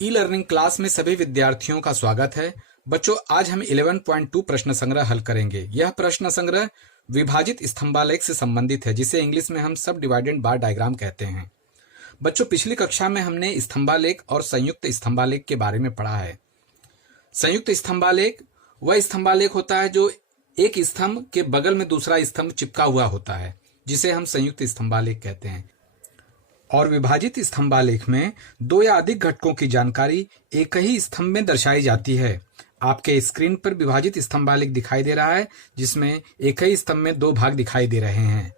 E learning class में सभी विद्यार्थियों का स्वागत है। बच्चों, आज हम 11.2 प्रश्न संग्रह हल करेंगे। यह प्रश्न संग्रह विभाजित स्तंभालेख से संबंधित है, जिसे इंग्लिश में हम सब डिवाइडेड बार डायग्राम कहते हैं। बच्चों, पिछली कक्षा में हमने स्तंभालेख और संयुक्त स्तंभालेख के बारे में पढ़ा है। संयुक्त स्तंभालेख वह स्तंभालेख होता है जो एक स्तंभ के बगल में दूसरा स्तंभ चिपका हुआ होता है, जिसे हम संयुक्त स्तंभालेख कहते हैं। और विभाजित स्तंभालेख में दो या अधिक घटकों की जानकारी एक ही स्तंभ में दर्शाई जाती है। आपके स्क्रीन पर विभाजित स्तंभालेख दिखाई दे रहा है, जिसमें एक ही स्तंभ में दो भाग दिखाई दे रहे हैं।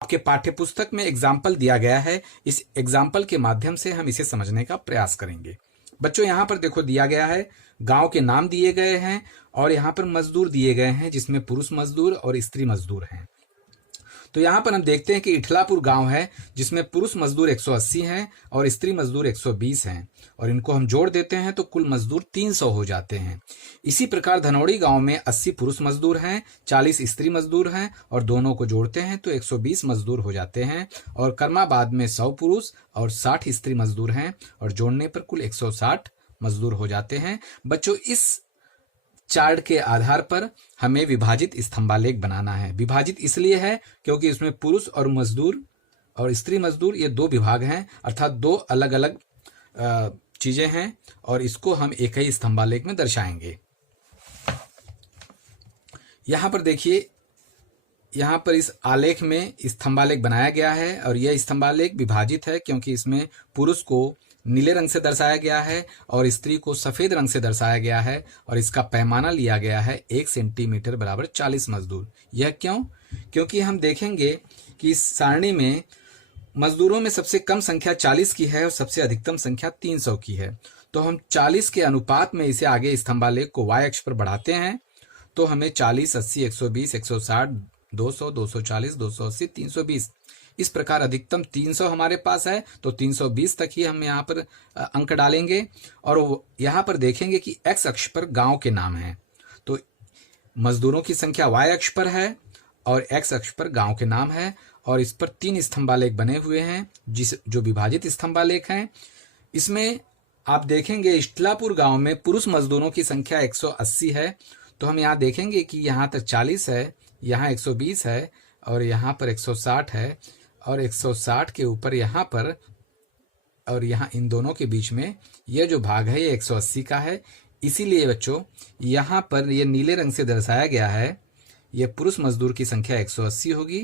आपके पाठ्यपुस्तक में एग्जाम्पल दिया गया है। इस एग्जाम्पल के माध्यम से हम इसे समझने का प्रयास करेंगे। बच्चों, यहाँ पर देखो दिया गया है, गांव के नाम दिए गए हैं और यहाँ पर मजदूर दिए गए हैं, जिसमें पुरुष मजदूर और स्त्री मजदूर हैं। तो यहाँ पर हम देखते हैं कि इठलापुर गांव है, जिसमें पुरुष मजदूर 180 हैं और स्त्री मजदूर 120 हैं, और इनको हम जोड़ देते हैं तो कुल मजदूर 300 हो जाते हैं। इसी प्रकार धनौड़ी गांव में 80 पुरुष मजदूर हैं, 40 स्त्री मजदूर हैं, और दोनों को जोड़ते हैं तो 120 मजदूर हो जाते हैं। और कर्माबाद में 100 पुरुष और 60 स्त्री मजदूर हैं, और जोड़ने पर कुल 160 मजदूर हो जाते हैं। बच्चों, इस चार्ट के आधार पर हमें विभाजित स्तंभालेख बनाना है। विभाजित इसलिए है क्योंकि इसमें पुरुष और मजदूर और स्त्री मजदूर ये दो विभाग हैं, अर्थात दो अलग अलग चीजें हैं, और इसको हम एक ही स्तंभालेख में दर्शाएंगे। यहां पर देखिए, यहां पर इस आलेख में स्तंभालेख बनाया गया है, और यह स्तंभालेख विभाजित है क्योंकि इसमें पुरुष को नीले रंग से दर्शाया गया है और स्त्री को सफेद रंग से दर्शाया गया है, और इसका पैमाना लिया गया है 1 सेंटीमीटर बराबर 40 मजदूर। यह क्यों? क्योंकि हम देखेंगे कि इस सारणी में मजदूरों में सबसे कम संख्या 40 की है और सबसे अधिकतम संख्या 300 की है। तो हम 40 के अनुपात में इसे आगे स्तंभालेख को y अक्ष पर बढ़ाते हैं, तो हमें 40, 80, 120, 160, 200, 240, 280, 320 इस प्रकार अधिकतम 300 हमारे पास है, तो 320 तक ही हम यहाँ पर अंक डालेंगे। और यहाँ पर देखेंगे कि x अक्ष पर गांव के नाम है, तो मजदूरों की संख्या y अक्ष पर है और x अक्ष पर गांव के नाम है, और इस पर 3 स्तंभालेख बने हुए हैं जो विभाजित स्तंभालेख हैं। इसमें आप देखेंगे इठलापुर गांव में पुरुष मजदूरों की संख्या 180 है, तो हम यहाँ देखेंगे कि यहाँ तक 40 है, यहाँ 120 है, और यहाँ पर 160 है, और 160 के ऊपर यहाँ पर, और यहाँ इन दोनों के बीच में यह जो भाग है ये 180 का है। इसीलिए बच्चों यहाँ पर ये नीले रंग से दर्शाया गया है, यह पुरुष मजदूर की संख्या 180 होगी,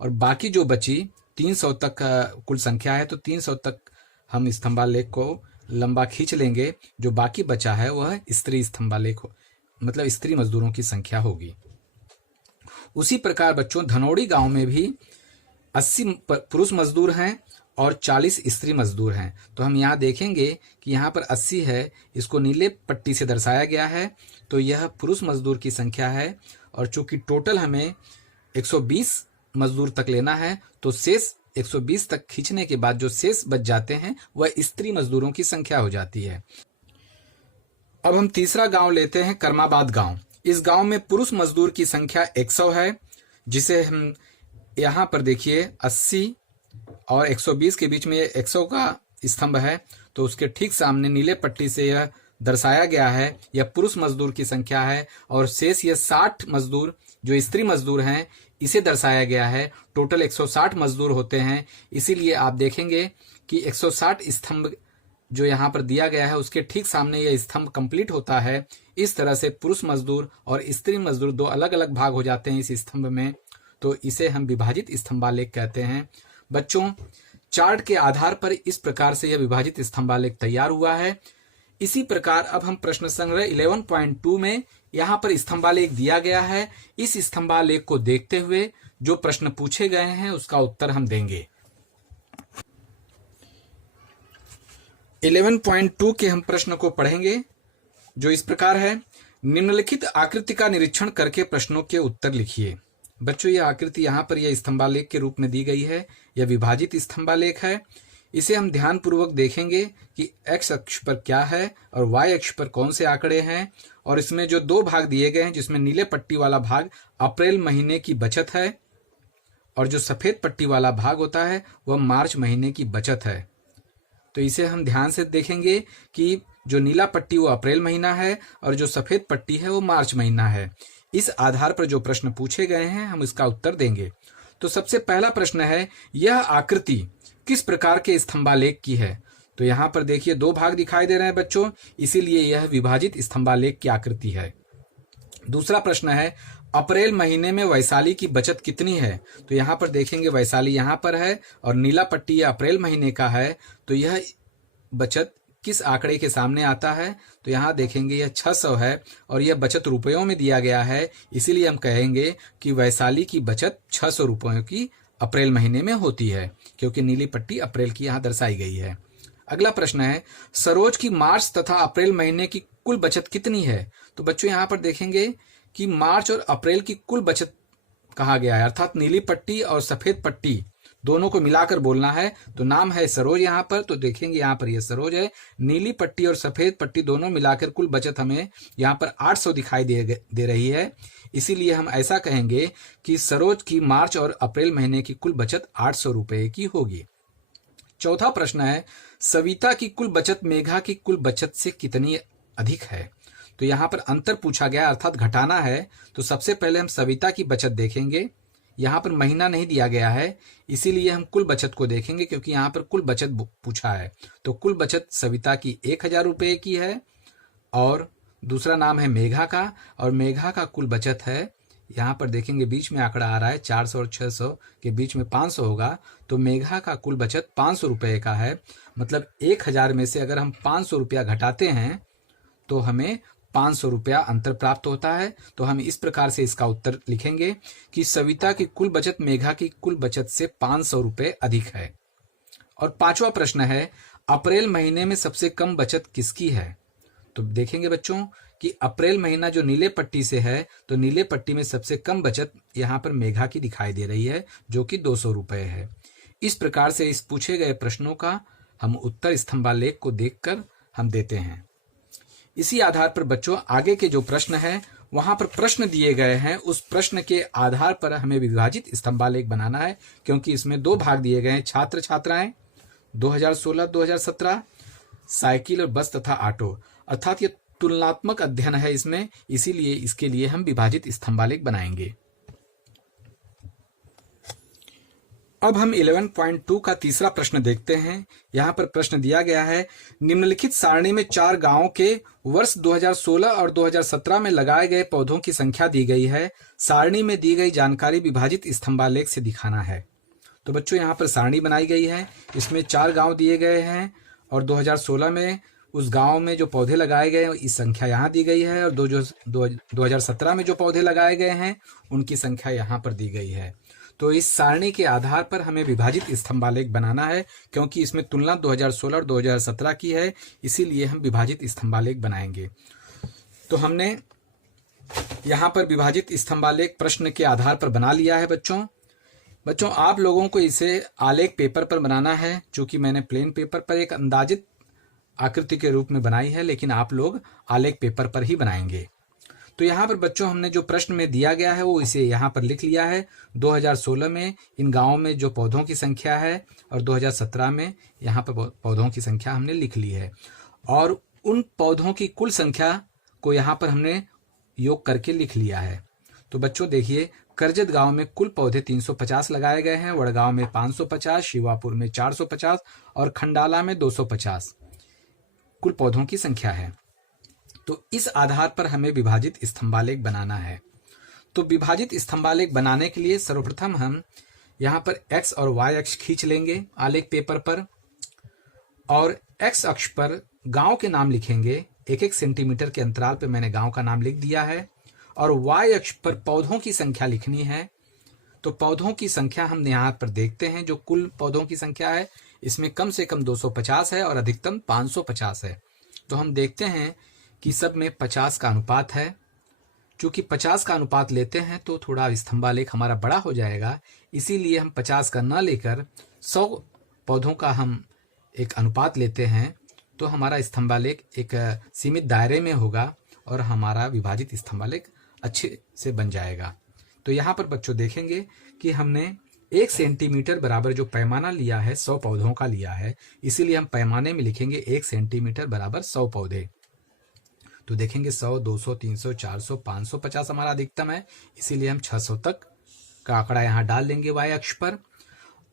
और बाकी जो बची 300 तक कुल संख्या है, तो 300 तक हम स्तंभालेख को लंबा खींच लेंगे। जो बाकी बचा है वह स्त्री स्तंभालेख मतलब स्त्री मजदूरों की संख्या होगी। उसी प्रकार बच्चों धनौड़ी गांव में भी 80 पुरुष मजदूर हैं और 40 स्त्री मजदूर हैं। तो हम यहाँ देखेंगे कि यहाँ पर 80 है, इसको नीले पट्टी से दर्शाया गया है, तो यह पुरुष मजदूर की संख्या है। और चूंकि टोटल हमें 120 मजदूर तक लेना है, तो शेष 120 तक खींचने के बाद जो शेष बच जाते हैं वह स्त्री मजदूरों की संख्या हो जाती है। अब हम तीसरा गांव लेते हैं, कर्माबाद गांव। इस गांव में पुरुष मजदूर की संख्या 100 है, जिसे हम यहाँ पर देखिए 80 और 120 के बीच में 100 का स्तंभ है, तो उसके ठीक सामने नीले पट्टी से यह दर्शाया गया है, यह पुरुष मजदूर की संख्या है, और शेष यह 60 मजदूर जो स्त्री मजदूर हैं इसे दर्शाया गया है। टोटल 160 मजदूर होते हैं। इसीलिए आप देखेंगे कि 160 स्तंभ जो यहाँ पर दिया गया है उसके ठीक सामने यह स्तंभ कंप्लीट होता है। इस तरह से पुरुष मजदूर और स्त्री मजदूर दो अलग अलग भाग हो जाते हैं इस स्तंभ में, तो इसे हम विभाजित स्तंभालेख कहते हैं। बच्चों, चार्ट के आधार पर इस प्रकार से यह विभाजित स्तंभालेख तैयार हुआ है। इसी प्रकार अब हम प्रश्न संग्रह 11.2 में यहाँ पर स्तंभालेख दिया गया है। इस स्तंभालेख को देखते हुए जो प्रश्न पूछे गए हैं उसका उत्तर हम देंगे। 11.2 के हम प्रश्न को पढ़ेंगे, जो इस प्रकार है। निम्नलिखित आकृति का निरीक्षण करके प्रश्नों के उत्तर लिखिए। बच्चों, यह आकृति यहाँ पर यह स्तंभालेख के रूप में दी गई है। यह विभाजित स्तंभालेख है। इसे हम ध्यान पूर्वक देखेंगे कि x अक्ष पर क्या है और y अक्ष पर कौन से आंकड़े हैं, और इसमें जो दो भाग दिए गए हैं, जिसमें नीले पट्टी वाला भाग अप्रैल महीने की बचत है, और जो सफेद पट्टी वाला भाग होता है वह मार्च महीने की बचत है। तो इसे हम ध्यान से देखेंगे कि जो नीला पट्टी वो अप्रैल महीना है और जो सफेद पट्टी है वो मार्च महीना है। इस आधार पर जो प्रश्न पूछे गए हैं हम इसका उत्तर देंगे। तो सबसे पहला प्रश्न है, यह आकृति किस प्रकार के स्तंभालेख की है? तो यहाँ पर देखिए 2 भाग दिखाई दे रहे हैं बच्चों, इसीलिए यह विभाजित स्तंभालेख की आकृति है। दूसरा प्रश्न है, अप्रैल महीने में वैशाली की बचत कितनी है? तो यहाँ पर देखेंगे वैशाली यहाँ पर है और नीला पट्टी अप्रैल महीने का है, तो यह बचत किस आंकड़े के सामने आता है? तो यहाँ देखेंगे यह 600 है और यह बचत रुपयों में दिया गया है, इसीलिए हम कहेंगे कि वैशाली की बचत 600 रुपयों की अप्रैल महीने में होती है, क्योंकि नीली पट्टी अप्रैल की यहाँ दर्शाई गई है। अगला प्रश्न है, सरोज की मार्च तथा अप्रैल महीने की कुल बचत कितनी है? तो बच्चों यहाँ पर देखेंगे कि मार्च और अप्रैल की कुल बचत कहा गया है, अर्थात नीली पट्टी और सफेद पट्टी दोनों को मिलाकर बोलना है। तो नाम है सरोज यहाँ पर, तो देखेंगे यहाँ पर यह सरोज है। नीली पट्टी और सफेद पट्टी दोनों मिलाकर कुल बचत हमें यहाँ पर 800 दिखाई दे रही है, इसीलिए हम ऐसा कहेंगे कि सरोज की मार्च और अप्रैल महीने की कुल बचत 800 रुपए की होगी। चौथा प्रश्न है, सविता की कुल बचत मेघा की कुल बचत से कितनी अधिक है? तो यहाँ पर अंतर पूछा गया, अर्थात घटाना है। तो सबसे पहले हम सविता की बचत देखेंगे। यहाँ पर महीना नहीं दिया गया है, इसीलिए हम कुल बचत को देखेंगे, क्योंकि यहाँ पर कुल बचत पूछा है। तो कुल बचत सविता की 1000 रुपये की है और दूसरा नाम है मेघा का, और मेघा का कुल बचत है, यहाँ पर देखेंगे बीच में आंकड़ा आ रहा है 400 और 600 के बीच में 500 होगा, तो मेघा का कुल बचत 500 रुपये का है। मतलब 1000 में से अगर हम 500 रुपया घटाते हैं तो हमें 500 रुपया अंतर प्राप्त होता है। तो हम इस प्रकार से इसका उत्तर लिखेंगे कि सविता की कुल बचत मेघा की कुल बचत से 500 रुपये अधिक है। और पांचवा प्रश्न है, अप्रैल महीने में सबसे कम बचत किसकी है? तो देखेंगे बच्चों कि अप्रैल महीना जो नीले पट्टी से है, तो नीले पट्टी में सबसे कम बचत यहाँ पर मेघा की दिखाई दे रही है, जो कि 200 रुपये है। इस प्रकार से इस पूछे गए प्रश्नों का हम उत्तर स्तंभालेख को देखकर हम देते हैं। इसी आधार पर बच्चों आगे के जो प्रश्न है वहां पर प्रश्न दिए गए हैं, उस प्रश्न के आधार पर हमें विभाजित स्तंभालेख बनाना है, क्योंकि इसमें 2 भाग दिए गए हैं, छात्र छात्राएं 2016-2017, साइकिल और बस तथा ऑटो, अर्थात ये तुलनात्मक अध्ययन है इसमें, इसीलिए इसके लिए हम विभाजित स्तंभालेख बनाएंगे। अब हम 11.2 का तीसरा प्रश्न देखते हैं। यहाँ पर प्रश्न दिया गया है, निम्नलिखित सारणी में 4 गांवों के वर्ष 2016 और 2017 में लगाए गए पौधों की संख्या दी गई है। सारणी में दी गई जानकारी विभाजित स्तंभालेख से दिखाना है। तो बच्चों यहाँ पर सारणी बनाई गई है, इसमें 4 गांव दिए गए हैं और 2016 में उस गांव में जो पौधे लगाए गए हैं इस संख्या यहाँ दी गई है, और 2017 में जो पौधे लगाए गए हैं उनकी संख्या यहाँ पर दी गई है। तो इस सारणी के आधार पर हमें विभाजित स्तंभालेख बनाना है, क्योंकि इसमें तुलना 2016 और 2017 की है, इसीलिए हम विभाजित स्तंभालेख बनाएंगे। तो हमने यहाँ पर विभाजित स्तंभालेख प्रश्न के आधार पर बना लिया है बच्चों आप लोगों को इसे आलेख पेपर पर बनाना है, चूंकि मैंने प्लेन पेपर पर एक अंदाजित आकृति के रूप में बनाई है, लेकिन आप लोग आलेख पेपर पर ही बनाएंगे। तो यहाँ पर बच्चों हमने जो प्रश्न में दिया गया है वो इसे यहाँ पर लिख लिया है। 2016 में इन गांवों में जो पौधों की संख्या है और 2017 में यहाँ पर पौधों की संख्या हमने लिख ली है, और उन पौधों की कुल संख्या को यहाँ पर हमने योग करके लिख लिया है। तो बच्चों देखिए, करजत गांव में कुल पौधे 350 लगाए गए हैं, वड़गांव में 550, शिवापुर में 450 और खंडाला में 250 कुल पौधों की संख्या है। तो इस आधार पर हमें विभाजित स्तंभालेख बनाना है। तो विभाजित स्तंभालेख बनाने के लिए सर्वप्रथम हम यहाँ पर x और y अक्ष खींच लेंगे आलेख पेपर पर, और x अक्ष पर गांव के नाम लिखेंगे। 1-1 सेंटीमीटर के अंतराल पर मैंने गांव का नाम लिख दिया है, और y अक्ष पर पौधों की संख्या लिखनी है। तो पौधों की संख्या हम यहाँ पर देखते हैं, जो कुल पौधों की संख्या है इसमें कम से कम 250 है और अधिकतम 550 है। तो हम देखते हैं कि सब में 50 का अनुपात है। चूंकि 50 का अनुपात लेते हैं तो थोड़ा स्तंभालेख हमारा बड़ा हो जाएगा, इसीलिए हम 50 का न लेकर 100 पौधों का हम एक अनुपात लेते हैं, तो हमारा स्तंभालेख एक सीमित दायरे में होगा और हमारा विभाजित स्तंभालेख अच्छे से बन जाएगा। तो यहाँ पर बच्चों देखेंगे कि हमने 1 सेंटीमीटर बराबर जो पैमाना लिया है 100 पौधों का लिया है, इसीलिए हम पैमाने में लिखेंगे 1 सेंटीमीटर बराबर 100 पौधे। तो देखेंगे 100, 200, 300, 400, 550 हमारा अधिकतम है, इसीलिए हम 600 तक का आंकड़ा यहाँ डाल देंगे वाई अक्ष पर।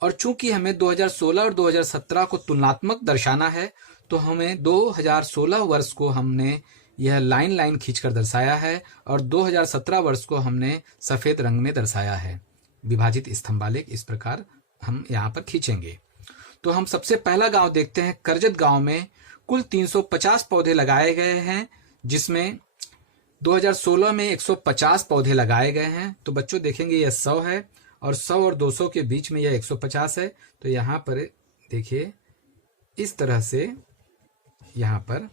और चूंकि हमें 2016 और 2017 को तुलनात्मक दर्शाना है, तो हमें 2016 वर्ष को हमने यह लाइन लाइन खींचकर दर्शाया है और 2017 वर्ष को हमने सफेद रंग में दर्शाया है। विभाजित स्तंभालेख इस प्रकार हम यहाँ पर खींचेंगे। तो हम सबसे पहला गांव देखते हैं। करजत गांव में कुल 350 पौधे लगाए गए हैं, जिसमें 2016 में 150 पौधे लगाए गए हैं। तो बच्चों देखेंगे यह 100 है और 100 और 200 के बीच में यह 150 है। तो यहाँ पर देखिए इस तरह से यहाँ पर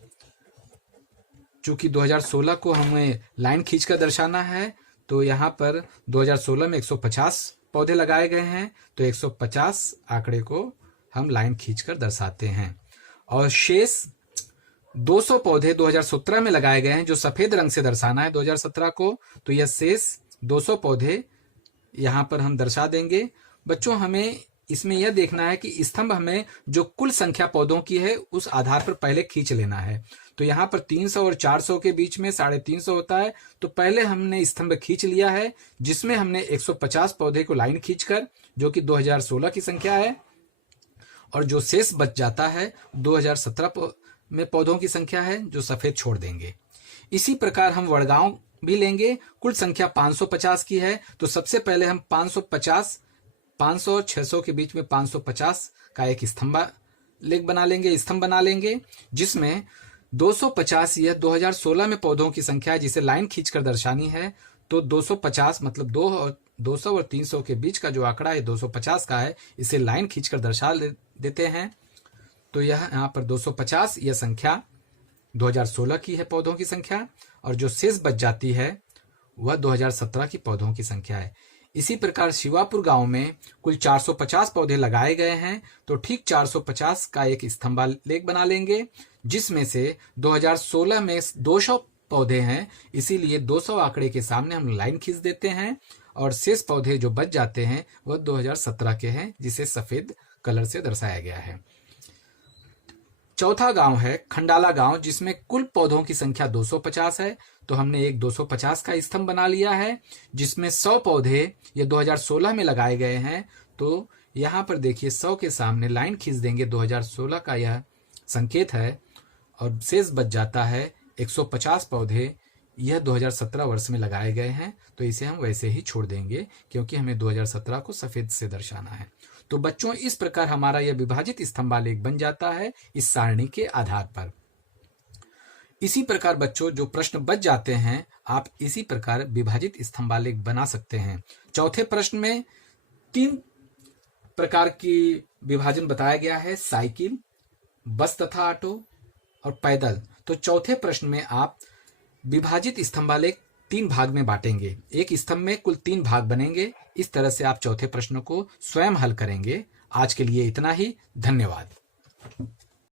चूंकि 2016 को हमें लाइन खींचकर दर्शाना है, तो यहाँ पर 2016 में 150 पौधे लगाए गए हैं, तो 150 आंकड़े को हम लाइन खींचकर दर्शाते हैं। और शेष 200 पौधे 2017 में लगाए गए हैं, जो सफेद रंग से दर्शाना है 2017 को, तो यह शेष 200 पौधे यहाँ पर हम दर्शा देंगे। बच्चों हमें इसमें यह देखना है कि स्तंभ हमें जो कुल संख्या पौधों की है उस आधार पर पहले खींच लेना है। तो यहाँ पर 300 और 400 के बीच में 350 होता है, तो पहले हमने स्तंभ खींच लिया है, जिसमें हमने 150 पौधे को लाइन खींचकर, जो कि 2016 की संख्या है, और जो शेष बच जाता है 2017 में पौधों की संख्या है, जो सफेद छोड़ देंगे। इसी प्रकार हम वड़गांव भी लेंगे। कुल संख्या 550 की है, तो सबसे पहले हम 500 और 600 के बीच में 550 का एक स्तंभ बना लेंगे, जिसमें 250 यह 2016 में पौधों की संख्या है, जिसे लाइन खींचकर दर्शानी है। तो 250 मतलब 200 और 300 के बीच का जो आंकड़ा है 250 का है, इसे लाइन खींचकर दर्शा देते हैं। तो यह यहाँ पर 250 यह संख्या 2016 की है पौधों की संख्या, और जो शेष बच जाती है वह 2017 की पौधों की संख्या है। इसी प्रकार शिवापुर गांव में कुल 450 पौधे लगाए गए हैं, तो ठीक 450 का एक स्तंभालेख बना लेंगे, जिसमें से 2016 में 200 पौधे हैं, इसीलिए 200 आंकड़े के सामने हम लाइन खींच देते हैं, और शेष पौधे जो बच जाते हैं वह 2017 के हैं, जिसे सफेद कलर से दर्शाया गया है। चौथा गांव है खंडाला गांव, जिसमें कुल पौधों की संख्या 250 है, तो हमने एक 250 का स्तंभ बना लिया है, जिसमें 100 पौधे ये 2016 में लगाए गए हैं। तो यहाँ पर देखिए 100 के सामने लाइन खींच देंगे, 2016 का यह संकेत है, और शेष बच जाता है 150 पौधे यह 2017 वर्ष में लगाए गए हैं। तो इसे हम वैसे ही छोड़ देंगे, क्योंकि हमें 2017 को सफेद से दर्शाना है। तो बच्चों इस प्रकार हमारा यह विभाजित स्तंभालेख बन जाता है इस सारणी के आधार पर। इसी प्रकार बच्चों जो प्रश्न बच जाते हैं, आप इसी प्रकार विभाजित स्तंभालेख बना सकते हैं। चौथे प्रश्न में 3 प्रकार की विभाजन बताया गया है, साइकिल, बस तथा ऑटो और पैदल। तो चौथे प्रश्न में आप विभाजित स्तंभालेख 3 भाग में बांटेंगे। एक स्तंभ में कुल 3 भाग बनेंगे। इस तरह से आप चौथे प्रश्न को स्वयं हल करेंगे। आज के लिए इतना ही। धन्यवाद।